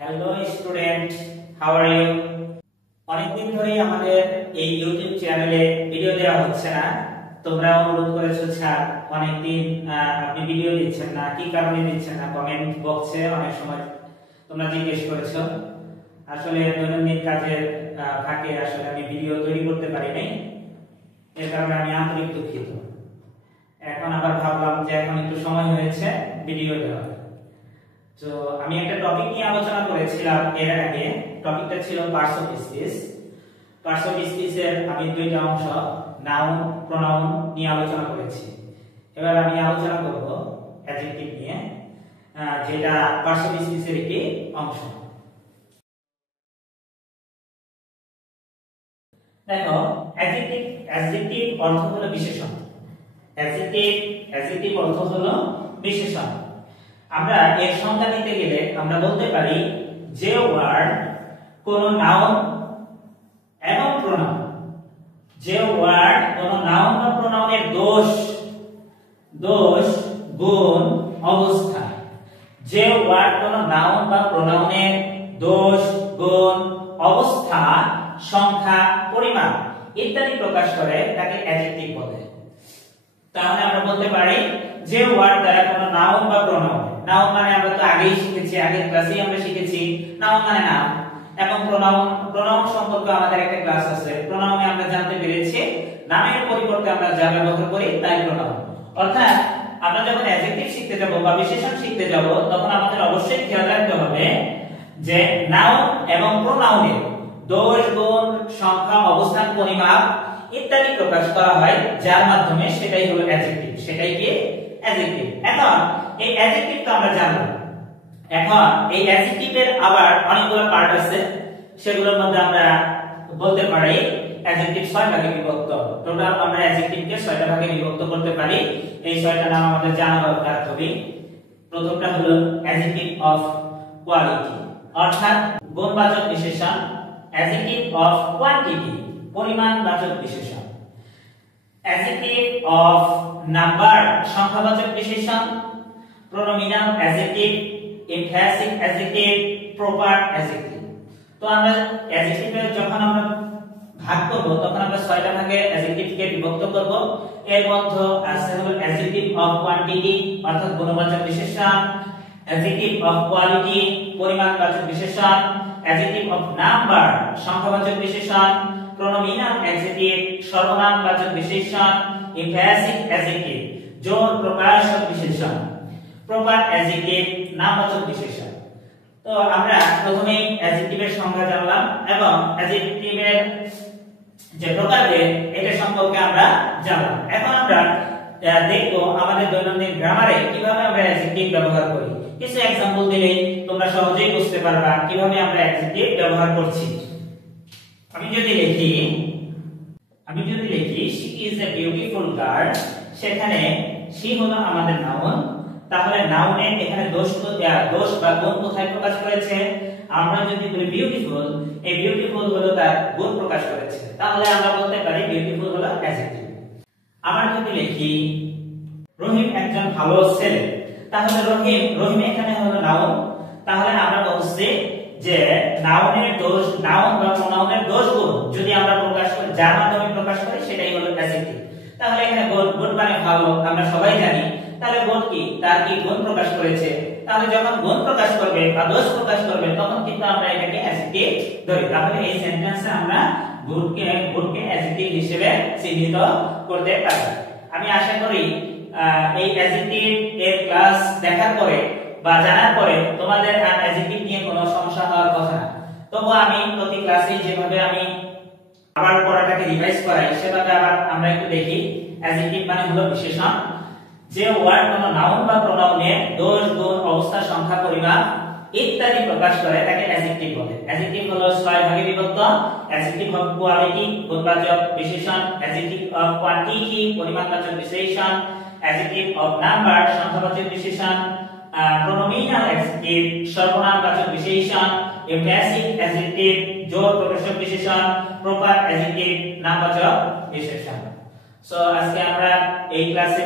Hello student, how are you? অনেকদিন ধরেই আমাদের এই ইউটিউব চ্যানেলে ভিডিও দেওয়া হচ্ছে না। তোমরা অনুরোধ করেছো স্যার অনেকদিন আপনি ভিডিও দিচ্ছেন না, কি কারণে দিচ্ছেন না? কমেন্ট বক্সে অনেক সময় তোমরা জিজ্ঞেস করেছো। আসলে দৈনন্দিন কাজের ফাঁকে আসলে আমি ভিডিও তৈরি করতে পারি নাই, এর কারণে আমি আন্তরিক দুঃখিত। এখন আবার ভাবলাম যে এখন একটু সময় হয়েছে ভিডিও দেওয়ার। তো আমি একটা টপিক নিয়ে আলোচনা করেছিলাম এর আগে। টপিকটা ছিল parts of speech. Parts of স্পিচের আমি দুইটা অংশ, নাউন, প্রোনাউন নিয়ে আলোচনা করেছি। এবার আমি আলোচনা করব অ্যাডজেক্টিভ নিয়ে, যেটা পার্টস অফ স্পিচের একটি অংশ। দেখো, অ্যাডজেক্টিভ অর্থ হলো বিশেষণ। অ্যাডজেক্টিভ অর্থ হলো বিশেষণ। আমরা এর সংজ্ঞা দিতে গেলে আমরা বলতে পারি যে ওয়ার্ড কোন নাউন এবং প্রোনাউন, যে ওয়ার্ড কোন নাউন বা প্রোনাউনের দোষ, গুণ, অবস্থা, যে ওয়ার্ড কোন নাউন বা প্রোনাউনের দোষ, গুণ, অবস্থা, সংখ্যা, পরিমাণ ইত্যাদি প্রকাশ করে তাকে অ্যাডজেক্টিভ বলে। তাহলে আমরা বলতে পারি যে ওয়ার্ড দ্বারা কোন নাউন বা প্রোনাউন, নাউন মানে আমরা তো আগেই শিখেছি, আগের ক্লাসেই আমরা শিখেছি নাউন মানে নাম, এবং প্রোনাউন সম্পর্কে আমাদের একটা ক্লাস আছে। প্রোনাউনে আমরা জানতে পেরেছি নামের পরিবর্তে আমরা যা ব্যবহার করি তাই প্রোনাউন। অর্থাৎ আমরা যখন অ্যাডজেক্টিভ শিখতে যাব বা বিশেষণ শিখতে যাব তখন আমাদের অবশ্যই খেয়াল রাখতে হবে যে নাউন এবং প্রোনাউনের দোষ, গুণ, সংখ্যা, অবস্থান, পরিমাপ ইত্যাদি প্রকাশ করা হয়, যার মাধ্যমে সেটাই হলো অ্যাডজেক্টিভ, সেটাই কি অ্যাডজেক্টিভ। এখন এই অ্যাডজেক্টিভ তো আমরা জানলাম। এখন এই অ্যাডজেক্টিভের আবার অনেকগুলো পার্ট আছে, সেগুলোর মধ্যে আমরা বলতে পারি অ্যাডজেক্টিভ 6 ভাগে বিভক্ত। টোটাল আমরা অ্যাডজেক্টিভকে 6টা ভাগে বিভক্ত করতে পারি। এই 6টা নাম আমাদের জানা দরকার হবে। প্রথমটা হলো অ্যাডজেক্টিভ অফ কোয়ালিটি, অর্থাৎ গুণবাচক বিশেষণ। অ্যাডজেক্টিভ অফ কোয়ান্টিটি, পরিমাণবাচক বিশেষণ। অ্যাডজেক্টিভ অফ নাম্বার, সংখ্যাবাচক বিশেষণ। Pronominal adjective, emphatic adjective, proper adjective. তো আমরা অ্যাডজেক্টিভে যখন আমরা ভাগ করব তখন আমরা 6টা ভাগে অ্যাডজেক্টিভকে বিভক্ত করব। এর মধ্যে আছে হলো অ্যাডজেক্টিভ অফ কোয়ান্টিটি অর্থাৎ গুণবাচক বিশেষণ, অ্যাডজেক্টিভ অফ কোয়ালিটি, পরিমাণবাচক বিশেষণ, অ্যাডজেক্টিভ অফ নাম্বার, সংখ্যাবাচক বিশেষণ, প্রোনোমিনাল অ্যাডজেক্টিভ, সর্বনামবাচক বিশেষণ, এমফ্যাসিক অ্যাডজেক্টিভ, জোর প্রকাশক বিশেষণ, প্রপার অ্যাডজেক্টিভ, নামবাচক বিশেষণ। তো আমরা প্রথমেই অ্যাডজেক্টিভের সংজ্ঞা জানলাম এবং অ্যাডজেক্টিভের যে প্রকারভেদ এটা সম্পর্কে আমরা জানলাম। এখন আমরা দেখব আমাদের দৈনন্দিন গ্রামারে কিভাবে আমরা অ্যাডজেক্টিভ ব্যবহার করি। কিছু एग्जांपल দিলেই তোমরা সহজেই বুঝতে পারবা কিভাবে আমরা অ্যাডজেক্টিভ ব্যবহার করছি। আমি যদি লিখি she is a beautiful girl, সেখানে she হলো আমাদের নাউন। তাহলে নাউনে এখানে দোষ বা গুণ কোথায় প্রকাশ করেছে? আমরা যদি বলি বিউটিফুল, এই বিউটিফুল হলো তার গুণ প্রকাশ করেছে, তাহলে আমরা বলতে পারি বিউটিফুল হলো অ্যাডজেক্টিভ। আবার যদি লিখি রহিম একজন ভালো ছেলে, তাহলে রহিম এখানে হলো নাউন। তাহলে আমরা বলছি যে নাউনের দোষ, নাউন বা প্রোনাউনের দোষ গুণ যদি আমরা প্রকাশ করি, যার মাধ্যমে প্রকাশ করি সেটাই হলো অ্যাডজেক্টিভ। তাহলে এখানে গুণ মানে ভালো, আমরা সবাই জানি। তাহলে গুণ কি? তার কি গুণ প্রকাশ করেছে। তাহলে যখন গুণ প্রকাশ করবে বা দোষ প্রকাশ করবে তখন কিন্তু আমরা এটাকে অ্যাডজেক্টিভ ধরি। তাহলে এই সেন্টেন্সে আমরা গুণকে অ্যাডজেক্টিভ হিসেবে চিহ্নিত করতে পারি। আমি আশা করি এই অ্যাডজেক্টিভ এর ক্লাস দেখার পরে বা জানার পরে তোমাদের আর অ্যাডজেক্টিভ নিয়ে কোনো সমস্যা হওয়ার কথা না। তবু আমি প্রতি ক্লাসে যেভাবে আমি আবার পড়াটাকে রিভাইজ করাই সেভাবে আবার আমরা একটু দেখি। অ্যাডজেক্টিভ মানে হলো বিশেষণ, যে ওয়ার্ড কোন নাউন বা প্রোনাউনের দোষ, গুণ, অবস্থা, সংখ্যা, পরিমাপ ইত্যাদি প্রকাশ করে তাকে অ্যাডজেক্টিভ বলে। অ্যাডজেক্টিভ হলো 6 ভাগে বিভক্ত। অ্যাডজেক্টিভ অফ কোয়ালিটি, গুণবাচক বিশেষণ। অ্যাডজেক্টিভ অফ কোয়ান্টিটি, পরিমাণবাচক বিশেষণ। অ্যাডজেক্টিভ অফ নাম্বার, সংখ্যাবাচক বিশেষণ। প্রোনোমিনাল অ্যাডজেক্টিভ, সর্বনামবাচক বিশেষণ। এমফ্যাসিক অ্যাডজেক্টিভ, জোর প্রকাশক বিশেষণ। প্রপার অ্যাডজেক্টিভ, নামবাচক বিশেষণ। সো আজকে আমরা এই ক্লাসে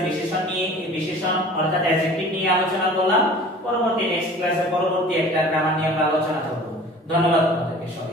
বিশেষণ অর্থাৎ অ্যাডজেক্টিভ নিয়ে আলোচনা করলাম। পরবর্তী নেক্সট ক্লাসে পরবর্তী একটা গ্রামার নিয়ে আমরা আলোচনা করব। ধন্যবাদ আপনাদেরকে সবাই।